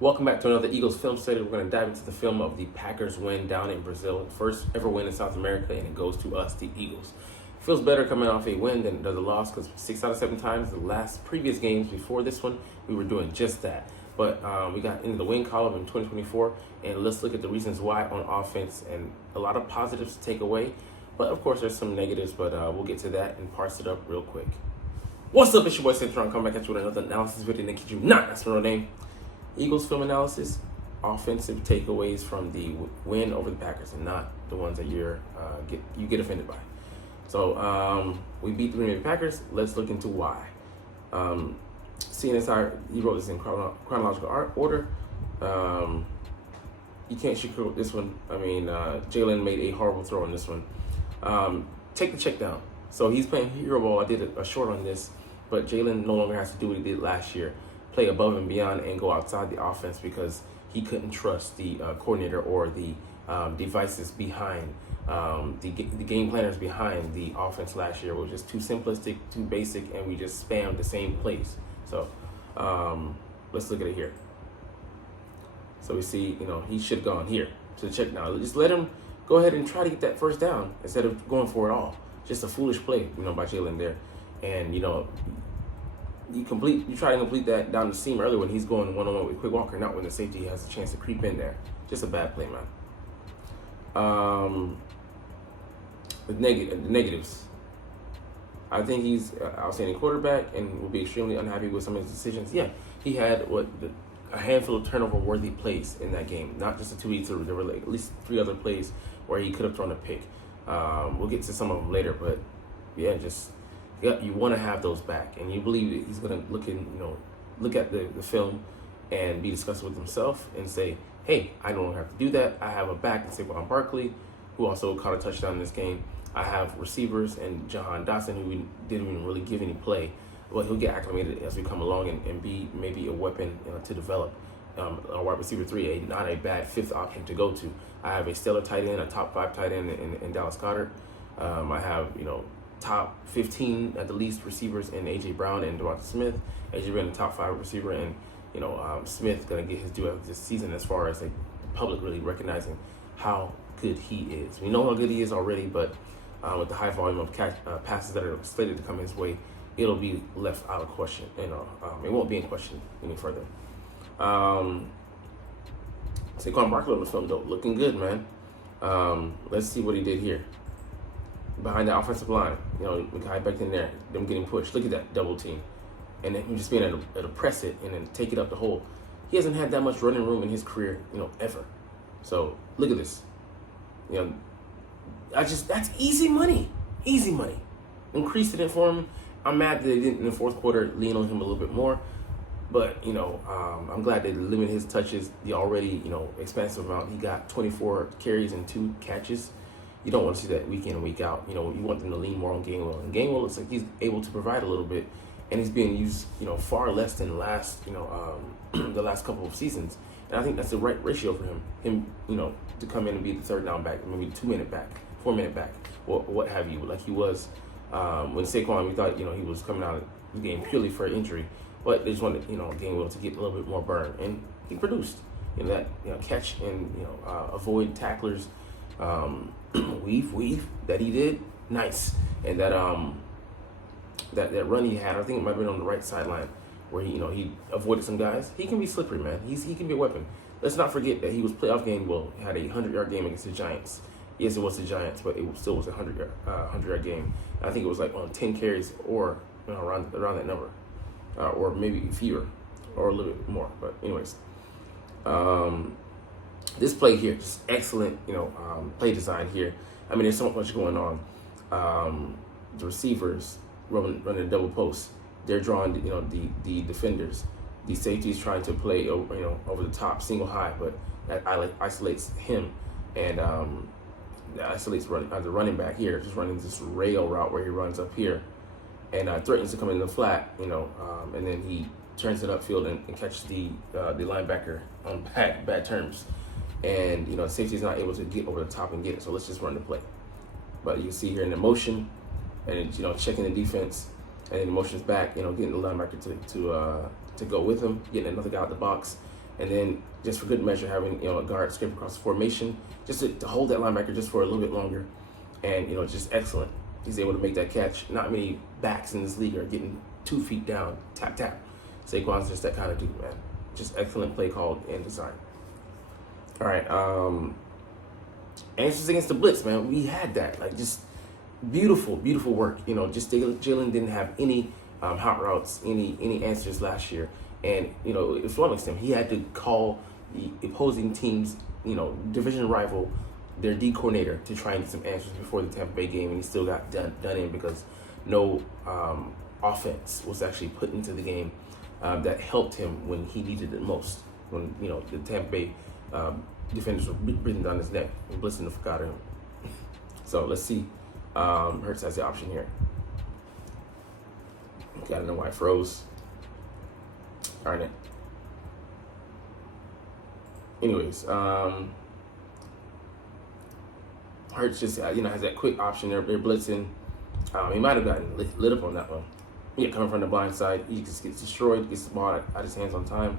Welcome back to another Eagles film study. We're going to dive into the film of the Packers win down in Brazil. First ever win in South America, and it goes to us, the Eagles. Feels better coming off a win than it does a loss because 6 out of 7 times the last previous games before this one, we were doing just that. But we got into the win column in 2024, and let's look at the reasons why on offense, and a lot of positives to take away. But of course, there's some negatives, but we'll get to that and parse it up real quick. What's up, it's your boy Centron. Come back at you with another analysis video. And kid you not, that's my real name. Eagles film analysis, offensive takeaways from the win over the Packers, and not the ones that you get offended by. So we beat the Green Bay Packers. Let's look into why. Seeing as he wrote this in chronological order, you can't sugarcoat this one. I mean, Jalen made a horrible throw on this one. Take the check down. So he's playing hero ball. I did a short on this, but Jalen no longer has to do what he did last year. Play above and beyond and go outside the offense because he couldn't trust the coordinator or the devices behind the game planners behind the offense last year. Was just too simplistic, too basic, and we just spammed the same plays. So let's look at it here. So we see, he should have gone here to the check down. Just let him go ahead and try to get that first down instead of going for it all. Just a foolish play, by Jalen there, and you try to complete that down the seam earlier when he's going one-on-one with Quick Walker, not when the safety has a chance to creep in there. Just a bad play, man. The negatives. I think he's an outstanding quarterback and will be extremely unhappy with some of his decisions. Yeah, he had a handful of turnover-worthy plays in that game. Not just the 2 weeks. There were at least 3 other plays where he could have thrown a pick. We'll get to some of them later, but yeah, you want to have those back, and you believe that he's going to look at the film and be discussing with himself and say, hey, I don't have to do that. I have a back in Saquon Barkley, who also caught a touchdown in this game. I have receivers and Jahan Dotson, who we didn't even really give any play, but he'll get acclimated as we come along and be maybe a weapon to develop. A wide receiver 3, not a bad 5th option to go to. I have a stellar tight end, a top 5 tight end in Dallas Goedert. I have, top 15 at the least receivers in A.J. Brown and Devonta Smith. A.J. Brown, the top 5 receiver, and Smith going to get his due out this season as far as the public really recognizing how good he is. We know how good he is already, but with the high volume of passes that are slated to come his way, it'll be left out of question. It won't be in question any further. Saquon Barkley on the film, though, looking good, man. Let's see what he did here. Behind the offensive line, the guy back in there, them getting pushed. Look at that double team. And then him just being able to press it and then take it up the hole. He hasn't had that much running room in his career, ever. So look at this. That's easy money. Easy money. Increased it for him. I'm mad that they didn't in the fourth quarter lean on him a little bit more. But, I'm glad they limited his touches. The already, expansive amount. He got 24 carries and 2 catches. You don't want to see that week in and week out. You want them to lean more on Gainwell. And Gainwell looks like he's able to provide a little bit. And he's being used, far less than the last couple of seasons. And I think that's the right ratio for him, to come in and be the 3rd down back, maybe the 2-minute back, 4-minute back, or what have you. Like he was when Saquon, we thought, he was coming out of the game purely for injury. But they just wanted, Gainwell to get a little bit more burn. And he produced, that, catch and, avoid tacklers, weave that he did. Nice. And that that run he had, I think it might have been on the right sideline where he avoided some guys. He can be slippery, man. He can be a weapon. Let's not forget that he was playoff game. Well, had a 100-yard game against the Giants. Yes, it was the Giants, but it still was a 100-yard game. I think it was like on 10 carries or around that number, or maybe fewer, or a little bit more. But anyways, this play here, just excellent, play design here. I mean, there's so much going on. The receivers running a double post. They're drawing, the defenders. The safeties trying to play, over the top, single high, but that isolates him and that isolates the running back here, just running this rail route where he runs up here and threatens to come in the flat, and then he turns it upfield and catches the linebacker on bad terms. And, safety's not able to get over the top and get it, so let's just run the play. But you see here in the motion, and, checking the defense, and then the motion's back, getting the linebacker to go with him, getting another guy out the box, and then just for good measure, having a guard scrape across the formation just to hold that linebacker just for a little bit longer, and just excellent. He's able to make that catch. Not many backs in this league are getting 2 feet down, tap tap. Saquon's just that kind of dude, man. Just excellent play called and design. All right, answers against the blitz, man. We had that, like, just beautiful work. Just Jalen didn't have any hot routes, any answers last year, and it flummoxed him. He had to call the opposing team's division rival their D coordinator to try and get some answers before the Tampa Bay game, and he still got done in because no offense was actually put into the game that helped him when he needed it most. When the Tampa Bay defenders were breathing down his neck and blitzing the fuck out of him. So let's see. Hurts has the option here. Gotta know why it froze. All right. Anyways, Hurts just has that quick option. They're blitzing. He might have gotten lit up on that one. Yeah, coming from the blind side, he just gets destroyed. Gets the ball out of his hands on time.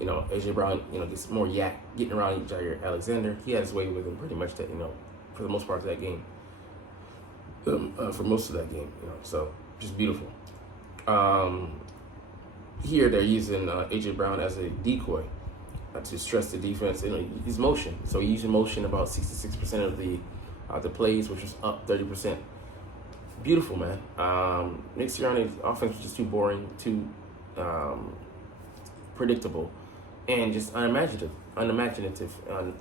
AJ Brown, gets more yak getting around Jair Alexander. He had his way with him pretty much that, for the most part of that game. For most of that game, so just beautiful. Here they're using AJ Brown as a decoy to stress the defense. His motion, so he's using motion about 66% of the plays, which was up 30%. Beautiful, man. Nick Sirianni's offense was just too boring, too predictable, and just unimaginative,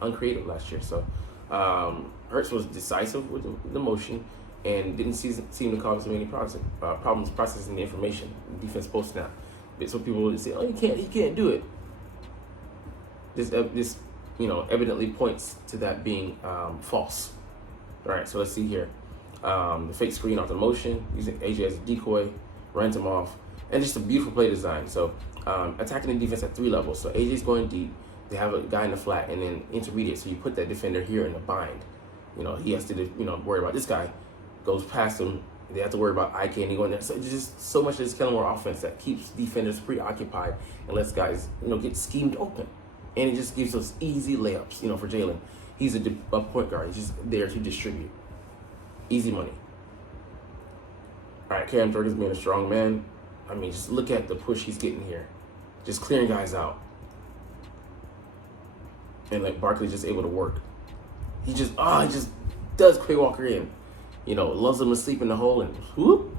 uncreative last year. So Hurts was decisive with the motion and didn't seem to cause him any problems processing the information. Defense post snap. So people would say, "Oh, you can't do it." This evidently points to that being false. All right, so let's see here. The fake screen off the motion, using AJ as a decoy, runs him off, and just a beautiful play design. So attacking the defense at 3 levels. So AJ's going deep. They have a guy in the flat, and then intermediate. So you put that defender here in a bind. He has to worry about this guy. Goes past him. They have to worry about IK and he going there. So it's just so much of this Kellen Moore offense that keeps defenders preoccupied and lets guys get schemed open. And it just gives those easy layups, for Jalen. He's a point guard. He's just there to distribute. Easy money. All right, Cam Jordan's being a strong man. I mean, just look at the push he's getting here. Just clearing guys out. And Barkley's just able to work. He just does Quay Walker in. Loves him asleep in the hole and whoop,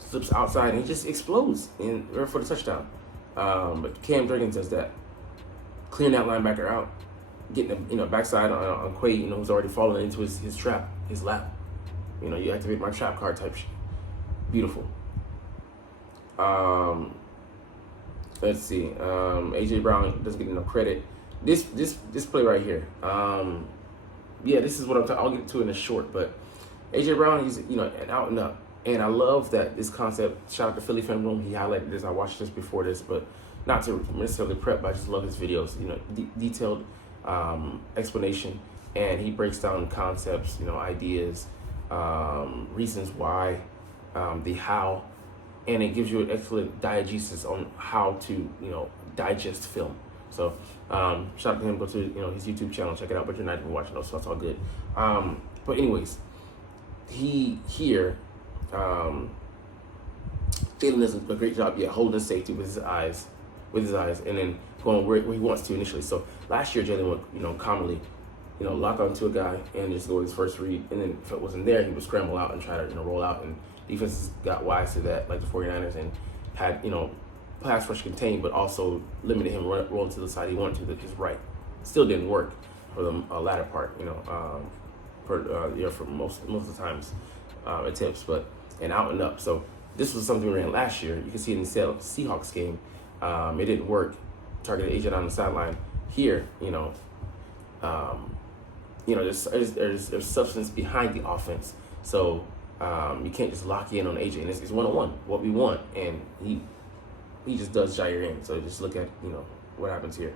slips outside and he just explodes right for the touchdown. But Cam Jurgens does that. Clearing that linebacker out, getting the backside on Quay, who's already fallen into his trap, his lap. You activate my trap card type shit. Beautiful. Let's see. AJ Brown doesn't get enough credit. This play right here. This is what I'm talking. I'll get to in a short, but AJ Brown, he's an out and up, and I love that this concept. Shout out to Philly Film Room. He highlighted this. I watched this before this, but not to necessarily prep. But I just love his videos. Detailed explanation, and he breaks down concepts, ideas, reasons why, the how, and it gives you an excellent diegesis on how to digest film. So shout out to him. Go to his YouTube channel, check it out. But you're not even watching those, so it's all good. But anyways. Jalen does a great job holding the safety with his eyes, and then going where he wants to initially. So last year Jalen would commonly lock onto a guy and just go his first read, and then if it wasn't there, he would scramble out and try to roll out, and defenses got wise to that, like the 49ers, and had pass rush contained, but also limited him rolling to the side he wanted to his right. Still didn't work for the latter part, for most of the times attempts, but and out and up. So this was something we ran last year. You can see it in the Seahawks game. It didn't work. Targeted AJ on the sideline. Here, there's substance behind the offense. So you can't just lock in on AJ, and it's 1-on-1 what we want, and he just does Jair in. So just look at what happens here.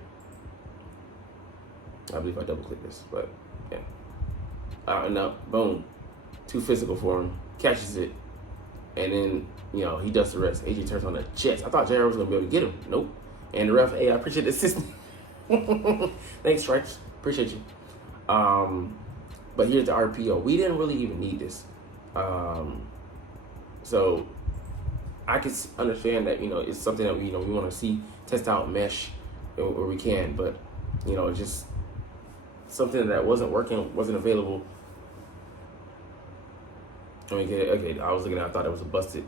I believe I double click this, but yeah. Out and up, boom. Too physical for him. Catches it. And then, he does the rest. AJ turns on the Jets. I thought Jair was going to be able to get him. Nope. And the ref, hey, I appreciate the assistance. Thanks, Stripes. Appreciate you. But here's the RPO. We didn't really even need this. So I could understand that, it's something that we want to see, test out, mesh where we can, but just something that wasn't working, wasn't available. I mean, okay, I was looking at, I thought it was a busted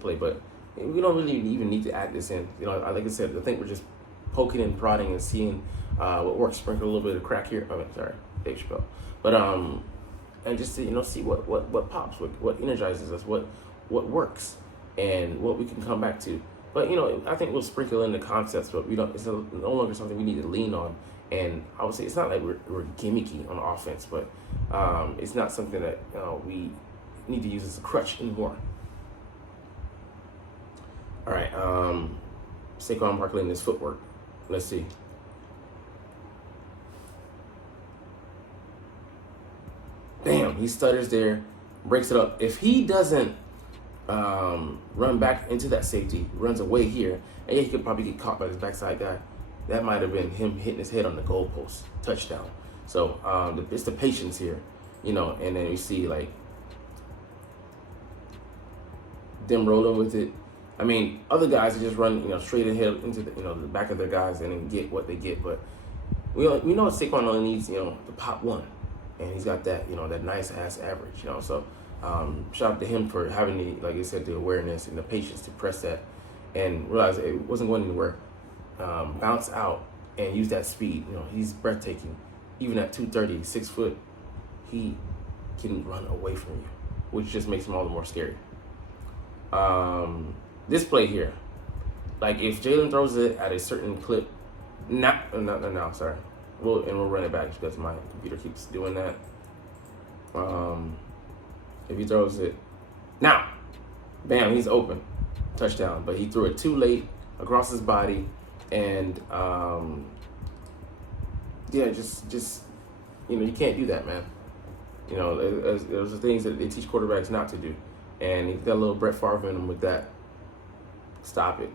play, but we don't really even need to add this in. Like I said, I think we're just poking and prodding and seeing what works. Sprinkle a little bit of crack here. Oh, sorry, Dave Chappelle. But and just to, see what pops, what energizes us, what works, and what we can come back to. But I think we'll sprinkle in the concepts, but we don't. It's no longer something we need to lean on. And I would say it's not like we're gimmicky on offense, but it's not something that we need to use as a crutch anymore. All right, Saquon Barkley and his footwork. Let's see. Damn, he stutters there, breaks it up. If he doesn't run back into that safety, runs away here, and yeah, he could probably get caught by this backside guy. That might have been him hitting his head on the goalpost, touchdown. So it's the patience here, and then you see like them rolling with it. I mean, other guys are just run, straight ahead into the, the back of their guys and then get what they get. But we know Saquon only needs, the pop one, and he's got that, that nice ass average, So shout out to him for having the, like I said, the awareness and the patience to press that and realize it wasn't going anywhere. Bounce out and use that speed. He's breathtaking. Even at 230, 6 foot, he can run away from you, which just makes him all the more scary. This play here, like if Jalen throws it at a certain clip, no, sorry. We'll run it back because my computer keeps doing that. If he throws it, now, bam, he's open, touchdown. But he threw it too late across his body, and just you can't do that, man. Those are things that they teach quarterbacks not to do, and he got a little Brett Favre in him with that. Stop it.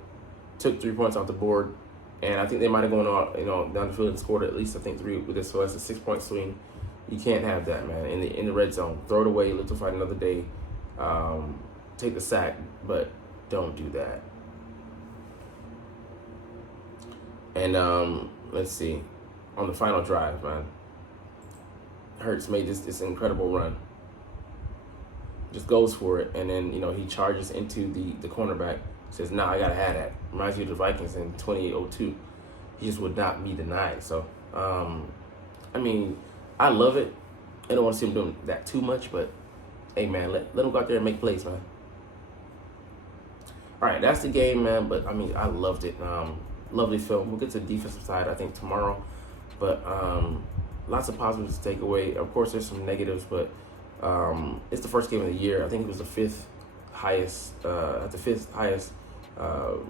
Took 3 points off the board, and I think they might have gone out, down the field and scored at least 3 with this. So that's a 6-point swing. You can't have that, man. In the red zone, throw it away. Live to fight another day. Take the sack, but don't do that. And let's see, on the final drive, man, Hurts made this incredible run. Just goes for it, and then he charges into the cornerback. Says, "Nah, I gotta have that." Reminds you of the Vikings in 28-02. He just would not be denied. So, I mean, I love it. I don't want to see him doing that too much, but hey, man, let him go out there and make plays, man. All right, that's the game, man. But I mean, I loved it. Lovely film. We'll get to the defensive side, I think, tomorrow. But lots of positives to take away. Of course, there's some negatives, but it's the first game of the year. I think it was the fifth highest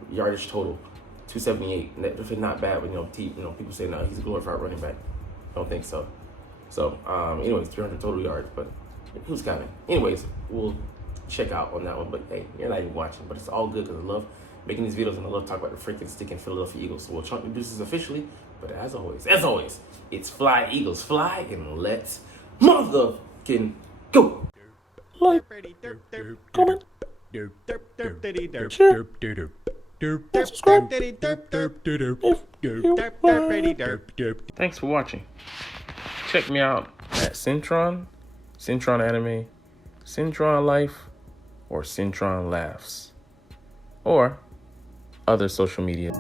yardage total, 278. Not bad, but people say no, he's a glorified running back. I don't think so. So, anyways, 300 total yards, but who's counting? Anyways, we'll check out on that one. But hey, you're not even watching, but it's all good because I love making these videos and I love talking about the freaking sticking Philadelphia Eagles. So we'll try to do this officially, but as always, it's fly Eagles, fly, and let's motherfucking go. Like, comment, share, and subscribe if you like. Thanks for watching. Check me out at Centron Anime, Centron Life, or Centron Laughs, or other social media.